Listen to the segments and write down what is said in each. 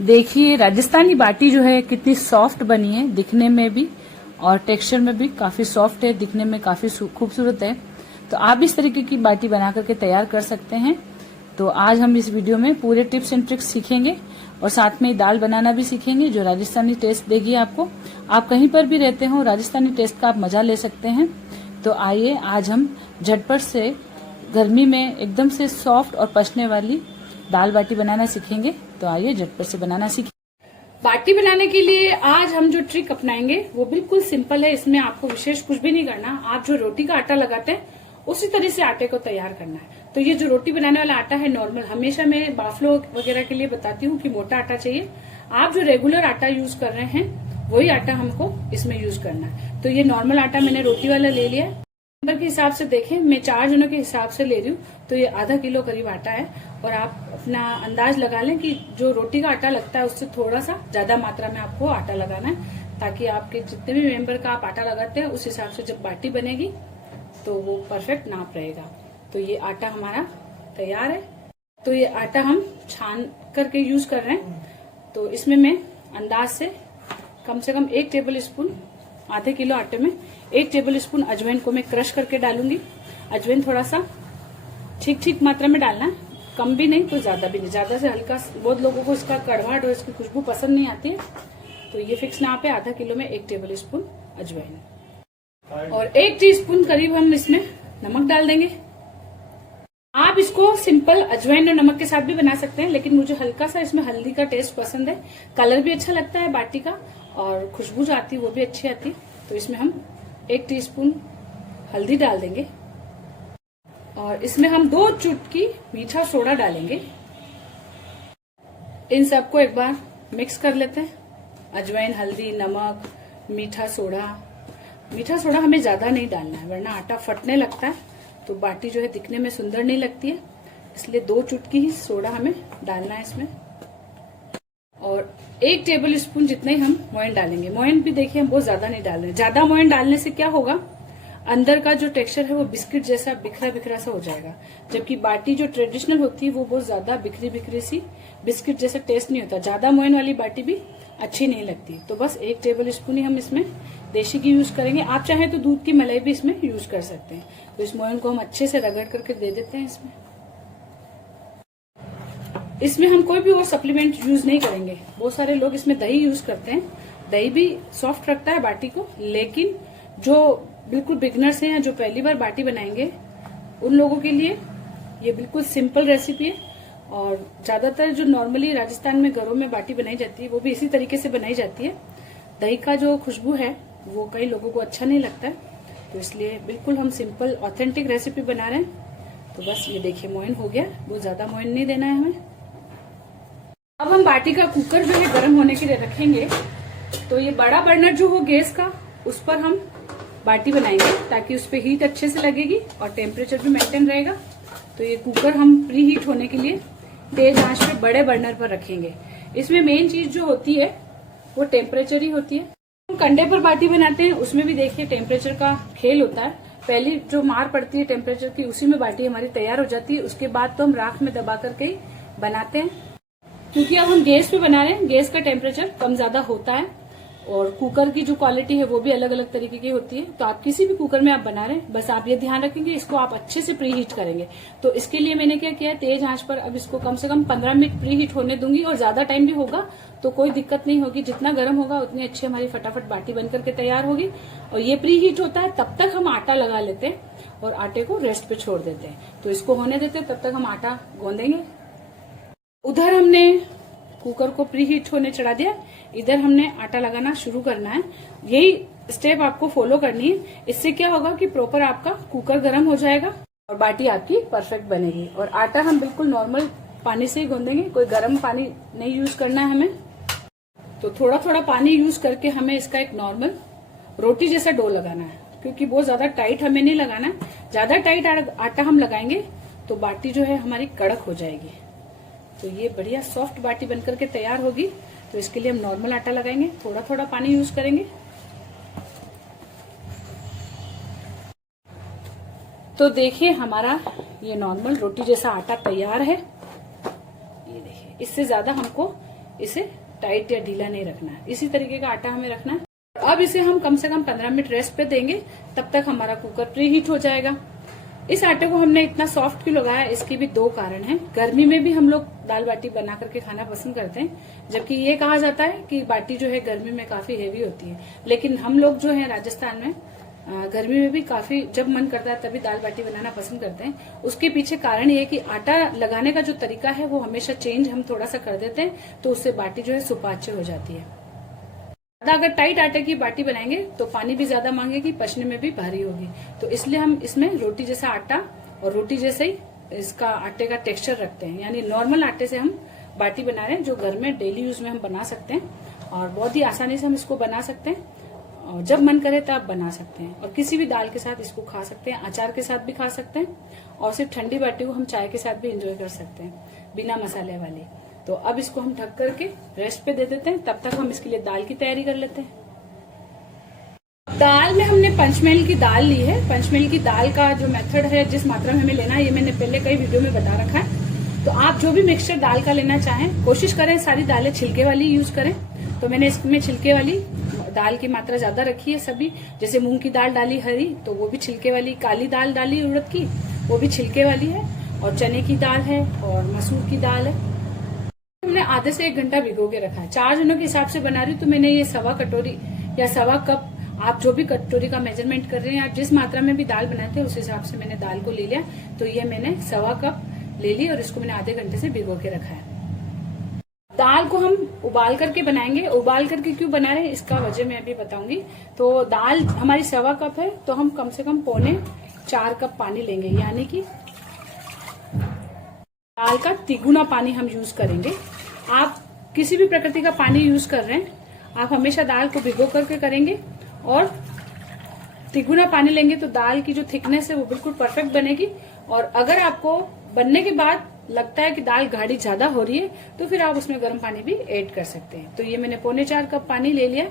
देखिए राजस्थानी बाटी जो है कितनी सॉफ्ट बनी है, दिखने में भी और टेक्सचर में भी काफी सॉफ्ट है, दिखने में काफी खूबसूरत है। तो आप इस तरीके की बाटी बना करके तैयार कर सकते हैं। तो आज हम इस वीडियो में पूरे टिप्स एंड ट्रिक्स सीखेंगे और साथ में दाल बनाना भी सीखेंगे जो राजस्थानी टेस्ट देगी आपको। आप कहीं पर भी रहते हो, राजस्थानी टेस्ट का आप मजा ले सकते हैं। तो आइए आज हम झटपट से गर्मी में एकदम से सॉफ्ट और पचने वाली दाल बाटी बनाना सीखेंगे। तो आइए झटपट से बनाना सीखें। बाटी बनाने के लिए आज हम जो ट्रिक अपनाएंगे वो बिल्कुल सिंपल है। इसमें आपको विशेष कुछ भी नहीं करना। आप जो रोटी का आटा लगाते हैं उसी तरह से आटे को तैयार करना है। तो ये जो रोटी बनाने वाला आटा है नॉर्मल, हमेशा मैं बाफलो वगैरह के लिए बताती हूँ कि मोटा आटा चाहिए। आप जो रेगुलर आटा यूज कर रहे हैं वही आटा हमको इसमें यूज करना है। तो ये नॉर्मल आटा मैंने रोटी वाला ले लिया है। नंबर के हिसाब से देखें, मैं 4 जनों के हिसाब से ले रही हूँ, तो ये आधा किलो करीब आटा है। और आप अपना अंदाज लगा लें कि जो रोटी का आटा लगता है उससे थोड़ा सा ज्यादा मात्रा में आपको आटा लगाना है, ताकि आपके जितने भी मेंबर का आप आटा लगाते हैं उस हिसाब से जब बाटी बनेगी तो वो परफेक्ट नाप रहेगा। तो ये आटा हमारा तैयार है। तो ये आटा हम छान करके यूज कर रहे हैं। तो इसमें मैं अंदाज से कम 1 टेबल स्पून, आधे किलो आटे में 1 टेबल स्पून अजवाइन को मैं क्रश करके डालूंगी। अजवाइन थोड़ा सा ठीक ठीक मात्रा में डालना है, कम भी नहीं तो ज्यादा भी नहीं। ज्यादा से हल्का, बहुत लोगों को इसका कड़वाहट और इसकी खुशबू पसंद नहीं आती है, तो ये फिक्स नाप है। आधा किलो में 1 टेबल स्पून अजवाइन और 1 टीस्पून करीब हम इसमें नमक डाल देंगे। आप इसको सिंपल अजवाइन और नमक के साथ भी बना सकते हैं, लेकिन मुझे हल्का सा इसमें हल्दी का टेस्ट पसंद है। कलर भी अच्छा लगता है बाटी का और खुशबू जो आती है वो भी अच्छी आती है। तो इसमें हम 1 टीस्पून हल्दी डाल देंगे और इसमें हम 2 चुटकी मीठा सोडा डालेंगे। इन सबको एक बार मिक्स कर लेते हैं। अजवाइन, हल्दी, नमक, मीठा सोडा। मीठा सोडा हमें ज्यादा नहीं डालना है, वरना आटा फटने लगता है तो बाटी जो है दिखने में सुंदर नहीं लगती है। इसलिए 2 चुटकी ही सोडा हमें डालना है इसमें। और 1 टेबल स्पून जितने ही हम मोयन डालेंगे। मोयन भी देखिए हम बहुत ज्यादा नहीं डाल रहे। ज्यादा मोयन डालने से क्या होगा, अंदर का जो टेक्सचर है वो बिस्किट जैसा बिखरा बिखरा सा हो जाएगा। जबकि बाटी जो ट्रेडिशनल होती है वो बहुत ज्यादा बिखरी बिखरी सी, बिस्किट जैसा टेस्ट नहीं होता। ज्यादा मोयन वाली बाटी भी अच्छी नहीं लगती। तो बस 1 टेबल स्पून ही हम इसमें देशी घी यूज करेंगे। आप चाहे तो दूध की मलाई भी इसमें यूज कर सकते हैं। तो इस मोयन को हम अच्छे से रगड़ करके दे देते हैं इसमें। इसमें हम कोई भी और सप्लीमेंट यूज नहीं करेंगे। बहुत सारे लोग इसमें दही यूज करते हैं। दही भी सॉफ्ट रखता है बाटी को, लेकिन जो बिल्कुल बिगनर्स हैं या जो पहली बार बाटी बनाएंगे उन लोगों के लिए ये बिल्कुल सिंपल रेसिपी है। और ज्यादातर जो नॉर्मली राजस्थान में घरों में बाटी बनाई जाती है वो भी इसी तरीके से बनाई जाती है। दही का जो खुशबू है वो कई लोगों को अच्छा नहीं लगता है, तो इसलिए बिल्कुल हम सिंपल ऑथेंटिक रेसिपी बना रहे हैं। तो बस ये देखिए मोयन हो गया, बहुत ज्यादा मोयन नहीं देना है हमें। अब हम बाटी का कुकर जो है गर्म होने के लिए रखेंगे। तो ये बड़ा बर्नर जो हो गैस का, उस पर हम बाटी बनाएंगे ताकि उस पर हीट अच्छे से लगेगी और टेम्परेचर भी मेंटेन रहेगा। तो ये कुकर हम प्री हीट होने के लिए तेज आंच पे बड़े बर्नर पर रखेंगे। इसमें मेन चीज जो होती है वो टेम्परेचर ही होती है। हम कंडे पर बाटी बनाते हैं, उसमें भी देखिए टेम्परेचर का खेल होता है। पहली जो मार पड़ती है टेम्परेचर की, उसी में बाटी हमारी तैयार हो जाती है। उसके बाद तो हम राख में दबा करके ही बनाते हैं, क्योंकि अब हम गैस पे बना रहे हैं। गैस का टेम्परेचर कम ज्यादा होता है और कुकर की जो क्वालिटी है वो भी अलग अलग तरीके की होती है। तो आप किसी भी कुकर में आप बना रहे हैं, बस आप ये ध्यान रखेंगे इसको आप अच्छे से प्री हीट करेंगे। तो इसके लिए मैंने क्या किया, तेज आंच पर अब इसको कम से कम 15 मिनट प्री हीट होने दूंगी। और ज्यादा टाइम भी होगा तो कोई दिक्कत नहीं होगी, जितना गर्म होगा उतनी अच्छी हमारी फटाफट बाटी बनकर के तैयार होगी। और ये प्री हीट होता है, तब तक हम आटा लगा लेते हैं और आटे को रेस्ट पे छोड़ देते हैं। तो इसको होने देते हैं, तब तक हम आटा गूंदेंगे। उधर हमने कुकर को प्री हीट होने चढ़ा दिया, इधर हमने आटा लगाना शुरू करना है। यही स्टेप आपको फॉलो करनी है। इससे क्या होगा कि प्रॉपर आपका कुकर गर्म हो जाएगा और बाटी आपकी परफेक्ट बनेगी। और आटा हम बिल्कुल नॉर्मल पानी से ही गूंदेंगे, कोई गर्म पानी नहीं यूज करना है हमें। तो थोड़ा थोड़ा पानी यूज करके हमें इसका एक नॉर्मल रोटी जैसा डो लगाना है, क्योंकि बहुत ज्यादा टाइट हमें नहीं लगाना है। ज्यादा टाइट आटा हम लगाएंगे तो बाटी जो है हमारी कड़क हो जाएगी। तो ये बढ़िया सॉफ्ट बाटी बनकर के तैयार होगी। तो इसके लिए हम नॉर्मल आटा लगाएंगे, थोड़ा थोड़ा पानी यूज करेंगे। तो देखिए हमारा ये नॉर्मल रोटी जैसा आटा तैयार है। ये देखिए, इससे ज्यादा हमको इसे टाइट या ढीला नहीं रखना है, इसी तरीके का आटा हमें रखना है। अब इसे हम कम से कम 15 मिनट रेस्ट पे देंगे, तब तक हमारा कुकर प्री हीट हो जाएगा। इस आटे को हमने इतना सॉफ्ट क्यों लगाया, इसके भी 2 कारण हैं। गर्मी में भी हम लोग दाल बाटी बना करके खाना पसंद करते हैं, जबकि ये कहा जाता है कि बाटी जो है गर्मी में काफी हेवी होती है, लेकिन हम लोग जो है राजस्थान में गर्मी में भी काफी जब मन करता है तभी दाल बाटी बनाना पसंद करते हैं। उसके पीछे कारण ये है कि आटा लगाने का जो तरीका है वो हमेशा चेंज हम थोड़ा सा कर देते हैं, तो उससे बाटी जो है सुपाच्य हो जाती है। अगर टाइट आटे की बाटी बनाएंगे तो पानी भी ज्यादा मांगेगी, पचने में भी भारी होगी, तो इसलिए हम इसमें रोटी जैसा आटा और रोटी जैसे ही इसका आटे का टेक्सचर रखते हैं। यानी नॉर्मल आटे से हम बाटी बना रहे हैं, जो घर में डेली यूज में हम बना सकते हैं और बहुत ही आसानी से हम इसको बना सकते हैं, और जब मन करे तब बना सकते हैं। और किसी भी दाल के साथ इसको खा सकते हैं, अचार के साथ भी खा सकते हैं, और सिर्फ ठंडी बाटी को हम चाय के साथ भी एंजॉय कर सकते हैं बिना मसाले वाली। तो अब इसको हम ढक करके रेस्ट पे दे देते हैं, तब तक हम इसके लिए दाल की तैयारी कर लेते हैं। दाल में हमने पंचमेल की दाल ली है। पंचमेल की दाल का जो मेथड है, जिस मात्रा में हमें लेना है, ये मैंने पहले कई वीडियो में बता रखा है। तो आप जो भी मिक्सचर दाल का लेना चाहें, कोशिश करें सारी दालें छिलके वाली यूज करें। तो मैंने इसमें छिलके वाली दाल की मात्रा ज्यादा रखी है सभी। जैसे मूंग की दाल डाली हरी, तो वो भी छिलके वाली, काली दाल डाली उड़द की, वो भी छिलके वाली है, और चने की दाल है, और मसूर की दाल है। मैंने आधे से 1 घंटा भिगो के रखा है। 4 जनों के हिसाब से बना रही हूँ, तो मैंने ये 1.25 कटोरी या 1.25 कप, आप जो भी कटोरी का मेजरमेंट कर रहे हैं, आप जिस मात्रा में भी दाल बनाते हैं उस हिसाब से मैंने दाल को ले लिया। तो ये मैंने 1.25 कप ले ली और इसको मैंने आधे घंटे से भिगो के रखा है। दाल को हम उबाल करके बनाएंगे। उबाल करके क्यों बना रहे हैं, इसका वजह मैं अभी बताऊंगी। तो दाल हमारी 1.25 कप है, तो हम कम से कम 3.25 कप पानी लेंगे, यानी कि दाल का 3 गुना पानी हम यूज करेंगे। आप किसी भी प्रकृति का पानी यूज कर रहे हैं, आप हमेशा दाल को भिगो करके करेंगे और 3 गुना पानी लेंगे, तो दाल की जो थिकनेस है वो बिल्कुल परफेक्ट बनेगी। और अगर आपको बनने के बाद लगता है कि दाल गाढ़ी ज्यादा हो रही है, तो फिर आप उसमें गर्म पानी भी ऐड कर सकते हैं। तो ये मैंने 3.25 कप पानी ले लिया।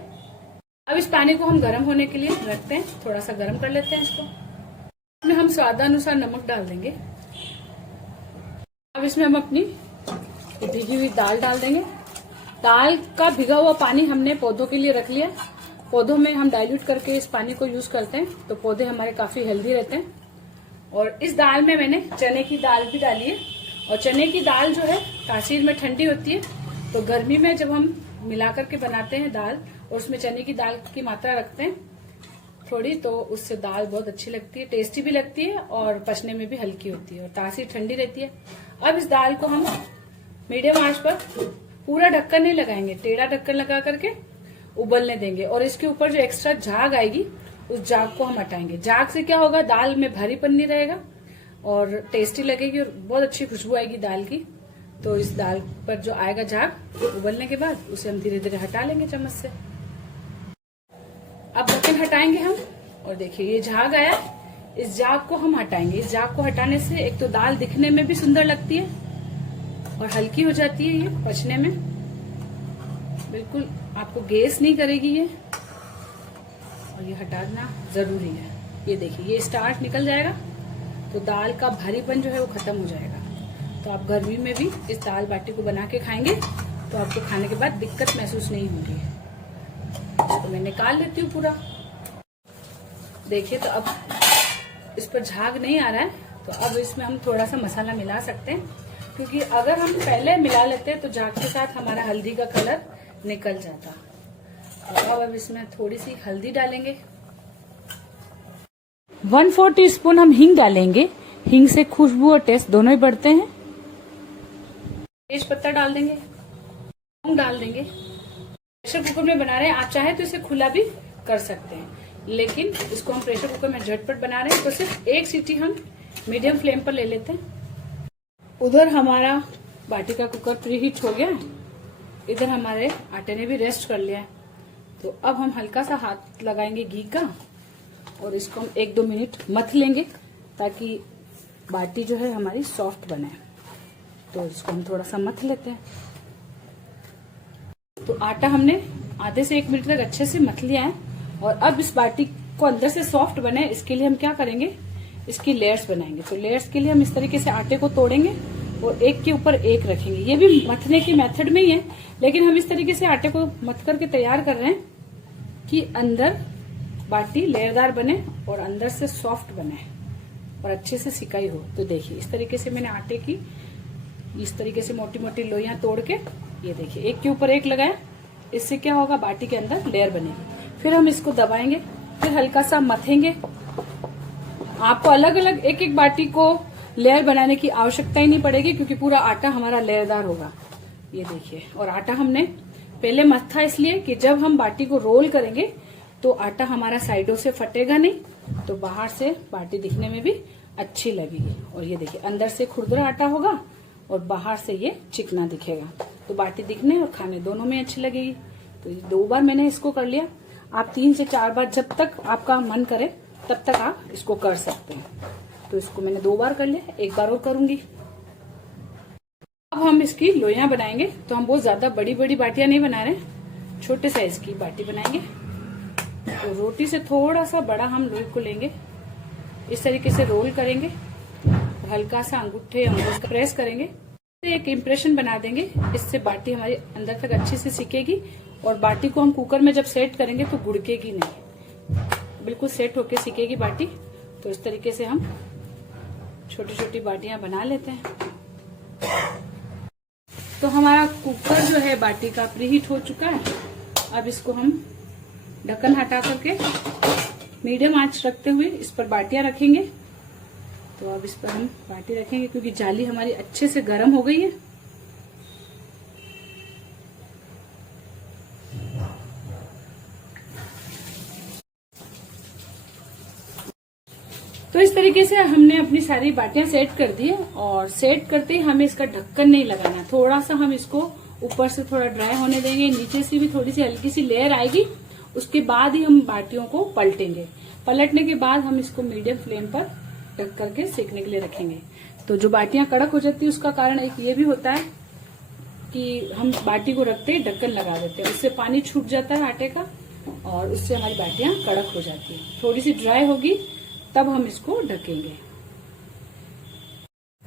अब इस पानी को हम गर्म होने के लिए रखते हैं, थोड़ा सा गर्म कर लेते हैं इसको। इसमें हम स्वादानुसार नमक डाल देंगे। अब इसमें हम अपनी भिगी हुई दाल डाल देंगे। दाल का भिगा हुआ पानी हमने पौधों के लिए रख लिया। पौधों में हम डाइल्यूट करके इस पानी को यूज करते हैं, तो पौधे हमारे काफी हेल्दी रहते हैं। और इस दाल में मैंने चने की दाल भी डाली है। और चने की दाल जो है तासीर में ठंडी होती है, तो गर्मी में जब हम मिला करके बनाते हैं दाल और उसमें चने की दाल की मात्रा रखते हैं थोड़ी, तो उससे दाल बहुत अच्छी लगती है, टेस्टी भी लगती है और पचने में भी हल्की होती है और तासीर ठंडी रहती है। अब इस दाल को हम मीडियम आंच पर, पूरा ढक्कन नहीं लगाएंगे, टेढ़ा ढक्कन लगा करके उबलने देंगे। और इसके ऊपर जो एक्स्ट्रा झाग आएगी, उस झाग को हम हटाएंगे। झाग से क्या होगा, दाल में भारीपन नहीं रहेगा और टेस्टी लगेगी और बहुत अच्छी खुशबू आएगी दाल की। तो इस दाल पर जो आएगा झाग उबलने के बाद, उसे हम धीरे धीरे हटा लेंगे चम्मच से। अब ढक्कन हटाएंगे हम, और देखिए ये झाग आया, इस झाग को हम हटाएंगे। इस झाग को हटाने से एक तो दाल दिखने में भी सुंदर लगती है और हल्की हो जाती है, ये पचने में बिल्कुल आपको गैस नहीं करेगी ये, और ये हटाना जरूरी है। ये देखिए ये स्टार्च निकल जाएगा, तो दाल का भारीपन जो है वो खत्म हो जाएगा। तो आप गर्मी में भी इस दाल बाटी को बना के खाएंगे, तो आपको खाने के बाद दिक्कत महसूस नहीं होगी। इसको मैं निकाल लेती हूँ पूरा। देखिए तो अब इस पर झाग नहीं आ रहा है, तो अब इसमें हम थोड़ा सा मसाला मिला सकते हैं, क्योंकि अगर हम पहले मिला लेते तो झाग के साथ हमारा हल्दी का कलर निकल जाता। तो अब इसमें थोड़ी सी हल्दी डालेंगे। 1/4 टीस्पून हम हींग डालेंगे। हींग से खुशबू और टेस्ट दोनों ही बढ़ते हैं। तेज पत्ता डाल देंगे, लौंग डाल देंगे। प्रेशर कुकर में बना रहे हैं, आप चाहे तो इसे खुला भी कर सकते हैं, लेकिन इसको हम प्रेशर कुकर में झटपट बना रहे हैं, तो सिर्फ 1 सीटी हम मीडियम फ्लेम पर ले लेते हैं। उधर हमारा बाटी का कुकर प्री हीट हो गया है, इधर हमारे आटे ने भी रेस्ट कर लिया है। तो अब हम हल्का सा हाथ लगाएंगे घी का, और इसको हम 1-2 मिनट मथ लेंगे, ताकि बाटी जो है हमारी सॉफ्ट बने। तो इसको हम थोड़ा सा मथ लेते हैं। तो आटा हमने आधे से 1 मिनट तक अच्छे से मथ लिया है। और अब इस बाटी को अंदर से सॉफ्ट बने, इसके लिए हम क्या करेंगे, इसकी लेयर्स बनाएंगे। तो लेयर्स के लिए हम इस तरीके से आटे को तोड़ेंगे और एक के ऊपर एक रखेंगे। ये भी मथने की मेथड में ही है, लेकिन हम इस तरीके से आटे को मथ करके तैयार कर रहे हैं कि अंदर बाटी लेयरदार बने और अंदर से सॉफ्ट बने और अच्छे से सिकाई हो। तो देखिए इस तरीके से मैंने आटे की इस तरीके से मोटी मोटी लोइयां तोड़ के, ये देखिए एक के ऊपर एक लगाया। इससे क्या होगा, बाटी के अंदर लेयर बनेगी। फिर हम इसको दबाएंगे, फिर हल्का सा मथेंगे। आपको अलग अलग एक एक बाटी को लेयर बनाने की आवश्यकता ही नहीं पड़ेगी, क्योंकि पूरा आटा हमारा लेयरदार होगा। ये देखिए, और आटा हमने पहले मथा इसलिए कि जब हम बाटी को रोल करेंगे तो आटा हमारा साइडों से फटेगा नहीं, तो बाहर से बाटी दिखने में भी अच्छी लगेगी। और ये देखिए अंदर से खुरदुरा आटा होगा और बाहर से ये चिकना दिखेगा, तो बाटी दिखने और खाने दोनों में अच्छी लगेगी। तो 2 बार मैंने इसको कर लिया। आप 3 से 4 बार जब तक आपका मन करे तब तक आप इसको कर सकते हैं। तो इसको मैंने 2 बार कर लिया, 1 बार और करूंगी। अब हम इसकी लोइयां बनाएंगे। तो हम बहुत ज्यादा बड़ी बड़ी बाटियां नहीं बना रहे, छोटे साइज की बाटी बनाएंगे। तो रोटी से थोड़ा सा बड़ा हम लोई को लेंगे, इस तरीके से रोल करेंगे, हल्का सा अंगूठे अंगुली का प्रेस करेंगे, एक इम्प्रेशन बना देंगे। इससे बाटी हमारी अंदर तक अच्छे से सिकेगी और बाटी को हम कुकर में जब सेट करेंगे तो गुड़केगी नहीं, बिल्कुल सेट होके सिकेगी बाटी। तो इस तरीके से हम छोटी छोटी बाटियां बना लेते हैं। तो हमारा कुकर जो है बाटी का प्रीहीट हो चुका है। अब इसको हम ढक्कन हटा करके मीडियम आंच रखते हुए इस पर बाटियां रखेंगे। तो अब इस पर हम बाटी रखेंगे, क्योंकि जाली हमारी अच्छे से गर्म हो गई है। तो इस तरीके से हमने अपनी सारी बाटियां सेट कर दी है, और सेट करते ही हमें इसका ढक्कन नहीं लगाना। थोड़ा सा हम इसको ऊपर से थोड़ा ड्राई होने देंगे, नीचे से भी थोड़ी सी हल्की सी लेयर आएगी, उसके बाद ही हम बाटियों को पलटेंगे। पलटने के बाद हम इसको मीडियम फ्लेम पर ढक करके सेकने के लिए रखेंगे। तो जो बाटियां कड़क हो जाती है उसका कारण एक ये भी होता है कि हम बाटी को रखते ही ढक्कन लगा देते हैं, उससे पानी छूट जाता है आटे का और उससे हमारी बाटियां कड़क हो जाती है। थोड़ी सी ड्राई होगी तब हम इसको ढकेंगे।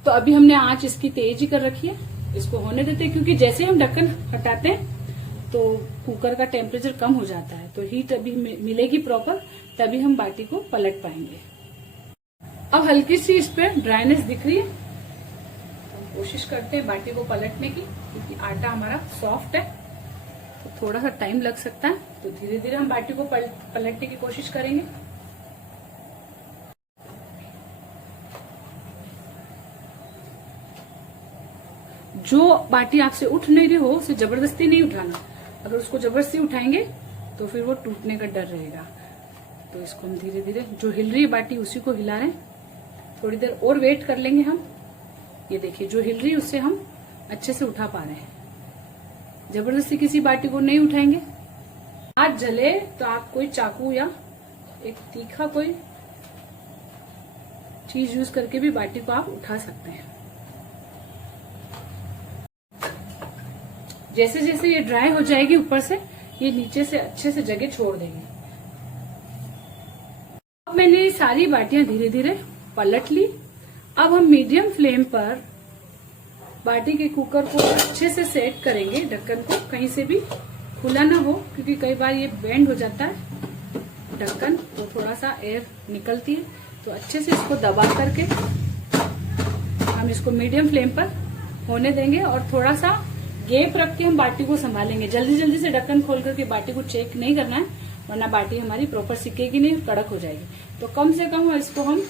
तो अभी हमने आंच इसकी तेज ही कर रखी है, इसको होने देते हैं, क्योंकि जैसे हम ढक्कन हटाते हैं तो कुकर का टेम्परेचर कम हो जाता है, तो हीट अभी मिलेगी प्रॉपर, तभी हम बाटी को पलट पाएंगे। अब हल्की सी इस पे ड्राइनेस दिख रही है, तो कोशिश करते हैं बाटी को पलटने की, क्योंकि आटा हमारा सॉफ्ट है तो थोड़ा सा टाइम लग सकता है। तो धीरे धीरे हम बाटी को पलटने की कोशिश करेंगे। जो बाटी आपसे उठ नहीं रही हो उसे जबरदस्ती नहीं उठाना, अगर उसको जबरदस्ती उठाएंगे तो फिर वो टूटने का डर रहेगा। तो इसको हम धीरे धीरे, जो हिल रही है बाटी उसी को हिला रहे हैं। थोड़ी देर और वेट कर लेंगे हम। ये देखिए जो हिल रही है उससे हम अच्छे से उठा पा रहे हैं, जबरदस्ती किसी बाटी को नहीं उठाएंगे। हाथ जले तो आप कोई चाकू या एक तीखा कोई चीज यूज करके भी बाटी को आप उठा सकते हैं। जैसे जैसे ये ड्राई हो जाएगी ऊपर से, ये नीचे से अच्छे से जगह छोड़ देंगे। अब मैंने सारी बाटियां धीरे धीरे पलट ली। अब हम मीडियम फ्लेम पर बाटी के कुकर को अच्छे से सेट करेंगे, ढक्कन को कहीं से भी खुला ना हो, क्योंकि कई बार ये बेंड हो जाता है ढक्कन, तो थोड़ा सा एयर निकलती है। तो अच्छे से इसको दबा करके हम इसको मीडियम फ्लेम पर होने देंगे और थोड़ा सा गैप रख के हम बाटी को संभालेंगे। जल्दी जल्दी से ढक्कन खोल करके बाटी को चेक नहीं करना है, वरना बाटी हमारी प्रॉपर सिकेगी नहीं, कड़क हो जाएगी। तो कम से कम इसको हम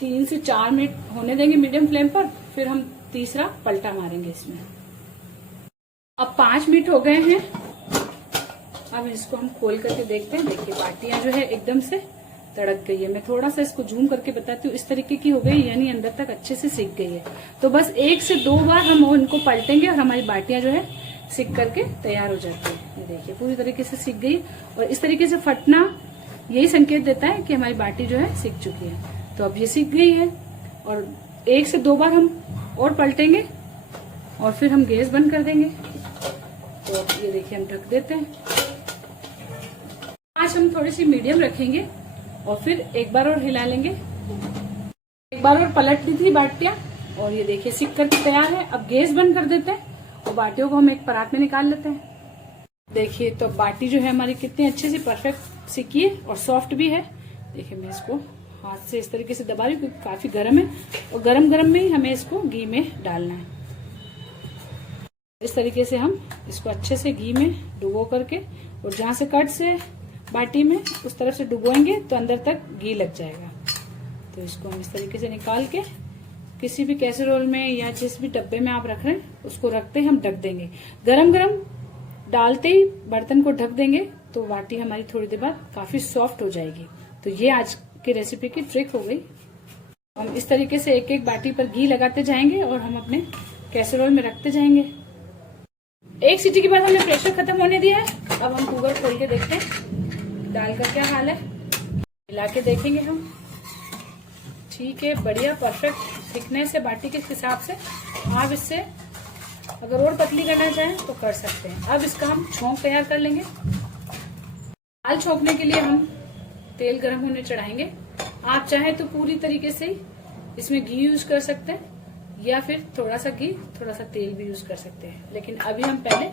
3 से 4 मिनट होने देंगे मीडियम फ्लेम पर, फिर हम तीसरा पलटा मारेंगे इसमें। अब 5 मिनट हो गए हैं। अब इसको हम खोल करके देखते हैं। देखिए बाटियां जो है एकदम से तड़क गई है। मैं थोड़ा सा इसको जूम करके बताती हूँ, इस तरीके की हो गई, यानी अंदर तक अच्छे से सिक गई है। तो बस 1 से 2 बार हम इनको पलटेंगे और हमारी बाटियां जो है सिक करके तैयार हो जाती है। ये देखिए पूरी तरीके से सिक गई, और इस तरीके से फटना यही संकेत देता है कि हमारी बाटी जो है सिक चुकी है। तो अब ये सिक गई है, और 1 से 2 बार हम और पलटेंगे और फिर हम गैस बंद कर देंगे। तो ये देखिए हम ढक देते हैं। आज हम थोड़ी सी मीडियम रखेंगे और फिर एक बार और हिला लेंगे। एक बार और पलट ली थी बाटियां, और ये देखिए सिक करके तैयार है। अब गैस बंद कर देते हैं और बाटियों को हम एक परात में निकाल लेते हैं। देखिए तो बाटी जो है हमारी कितनी अच्छे से परफेक्ट सिकी है और सॉफ्ट भी है। देखिए मैं इसको हाथ से इस तरीके से दबा रही हूँ क्योंकि काफी गर्म है और गरम गरम में ही हमें इसको घी में डालना है। इस तरीके से हम इसको अच्छे से घी में डुबो करके और जहां से कट से बाटी में उस तरफ से डुबोएंगे तो अंदर तक घी लग जाएगा। तो इसको हम इस तरीके से निकाल के किसी भी कैसेरोल में या जिस भी डब्बे में आप रख रहे हैं उसको रखते हम ढक देंगे। गरम गरम डालते ही बर्तन को ढक देंगे तो बाटी हमारी थोड़ी देर बाद काफी सॉफ्ट हो जाएगी। तो ये आज की रेसिपी की ट्रिक हो गई। हम इस तरीके से एक एक बाटी पर घी लगाते जाएंगे और हम अपने कैसेरोल में रखते जाएंगे। एक सीटी के बाद हमने प्रेशर खत्म होने दिया है। अब हम कुकर खोल के देखते हैं दाल का क्या हाल है। मिला के देखेंगे हम। ठीक है, बढ़िया परफेक्ट थिकनेस है बाटी के हिसाब से। आप इससे अगर और पतली करना चाहें तो कर सकते हैं। अब इसका हम छोंक तैयार कर लेंगे। दाल छोंकने के लिए हम तेल गर्म होने चढ़ाएंगे। आप चाहें तो पूरी तरीके से इसमें घी यूज कर सकते हैं या फिर थोड़ा सा घी थोड़ा सा तेल भी यूज कर सकते हैं। लेकिन अभी हम पहले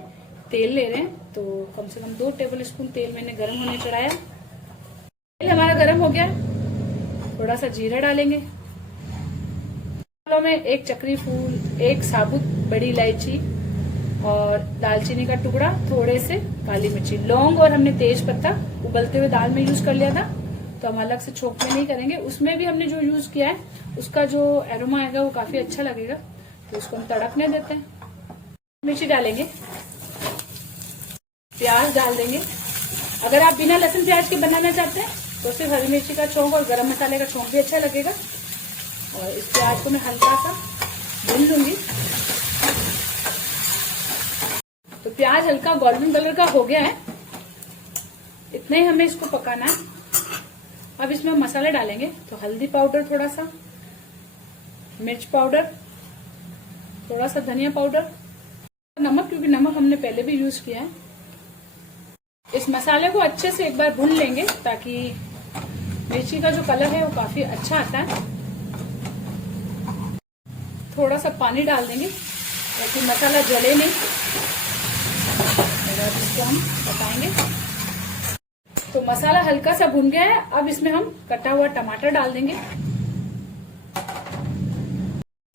तेल ले रहे हैं तो कम से कम 2 टेबल स्पून तेल मैंने गर्म होने चढ़ाया। तेल हमारा गर्म हो गया। थोड़ा सा जीरा डालेंगे। में 1 चक्री फूल, 1 साबुत बड़ी इलायची और दालचीनी का टुकड़ा, थोड़े से काली मिर्ची, लौंग और हमने तेज पत्ता उबलते हुए दाल में यूज कर लिया था तो हम अलग से छोंक में नहीं करेंगे। उसमें भी हमने जो यूज किया है उसका जो एरोमा आएगा वो काफी अच्छा लगेगा। तो इसको हम तड़कने देते हैं। मिर्ची डालेंगे, प्याज डाल देंगे। अगर आप बिना लहसुन प्याज के बनाना चाहते हैं तो सिर्फ हरी मिर्ची का छोंक और गरम मसाले का छोंक भी अच्छा लगेगा। और इस प्याज को मैं हल्का सा भून लूंगी। तो प्याज हल्का गोल्डन कलर का हो गया है। इतना ही हमें इसको पकाना है। अब इसमें हम मसाले डालेंगे। तो हल्दी पाउडर थोड़ा सा, मिर्च पाउडर थोड़ा सा, धनिया पाउडर, नमक, क्योंकि नमक हमने पहले भी यूज किया है। इस मसाले को अच्छे से एक बार भून लेंगे ताकि मिर्ची का जो कलर है वो काफी अच्छा आता है। थोड़ा सा पानी डाल देंगे ताकि मसाला जले नहीं। इसको हम पकाएंगे। तो मसाला हल्का सा भुन गया है। अब इसमें हम कटा हुआ टमाटर डाल देंगे।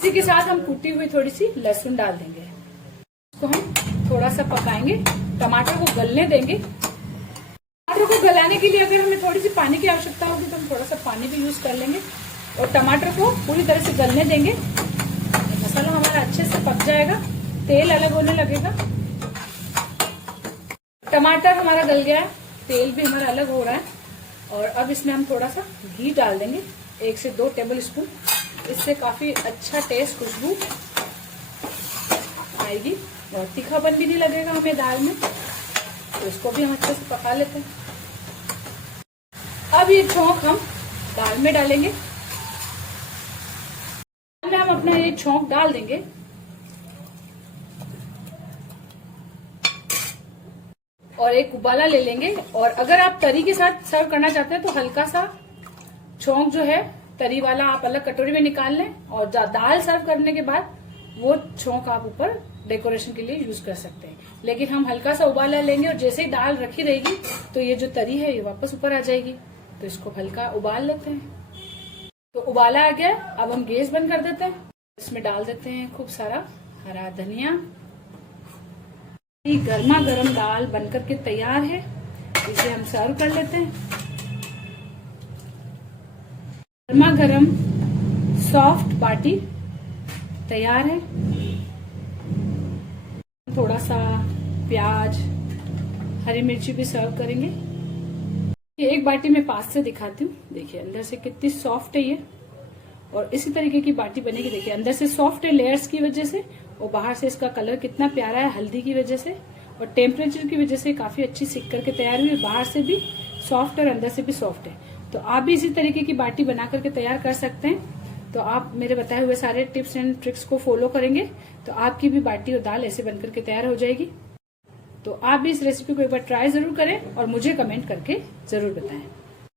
इसी के साथ हम कुटी हुई थोड़ी सी लहसुन डाल देंगे। इसको हम थोड़ा सा पकाएंगे। टमाटर को गलने देंगे। टमाटर को गलाने के लिए अगर हमें थोड़ी सी पानी की आवश्यकता होगी तो हम थोड़ा सा पानी भी यूज कर लेंगे और टमाटर को पूरी तरह से गलने देंगे। मसाला हमारा अच्छे से पक जाएगा, तेल अलग होने लगेगा। टमाटर हमारा गल गया है, तेल भी हमारा अलग हो रहा है। और अब इसमें हम थोड़ा सा घी डाल देंगे, 1 से 2 टेबल स्पून। इससे काफी अच्छा टेस्ट, खुशबू आएगी और तीखापन भी नहीं लगेगा हमें दाल में। तो इसको भी हम अच्छे से पका लेते हैं। अब ये छोंक हम दाल में डालेंगे। हम अपना ये छोंक डाल देंगे और एक उबाला ले लेंगे। और अगर आप तरी के साथ सर्व करना चाहते हैं तो हल्का सा छोंक जो है तरी वाला आप अलग कटोरी में निकाल लें और दाल सर्व करने के बाद वो छोंक आप ऊपर डेकोरेशन के लिए यूज कर सकते हैं। लेकिन हम हल्का सा उबाला लेंगे और जैसे ही दाल रखी रहेगी तो ये जो तरी है ये वापस ऊपर आ जाएगी। तो इसको हल्का उबाल लेते हैं। तो उबाला आ गया। अब हम गैस बंद कर देते हैं। इसमें डाल देते हैं खूब सारा हरा धनिया। गर्मा गर्म दाल बनकर के तैयार है। इसे हम सर्व कर लेते हैं। गर्मा गर्म सॉफ्ट बाटी तैयार है। थोड़ा सा प्याज, हरी मिर्ची भी सर्व करेंगे। ये एक बाटी में पास से दिखाती हूँ। देखिए अंदर से कितनी सॉफ्ट है ये। और इसी तरीके की बाटी बनेगी। देखिए अंदर से सॉफ्ट है लेयर्स की वजह से और बाहर से इसका कलर कितना प्यारा है हल्दी की वजह से और टेम्परेचर की वजह से काफी अच्छी सिक करके तैयार हुई है। बाहर से भी सॉफ्ट और अंदर से भी सॉफ्ट है। तो आप भी इसी तरीके की बाटी बना करके तैयार कर सकते हैं। तो आप मेरे बताए हुए सारे टिप्स एंड ट्रिक्स को फॉलो करेंगे तो आपकी भी बाटी और दाल ऐसे बनकर के तैयार हो जाएगी। तो आप भी इस रेसिपी को एक बार ट्राई जरूर करें और मुझे कमेंट करके जरूर बताएं।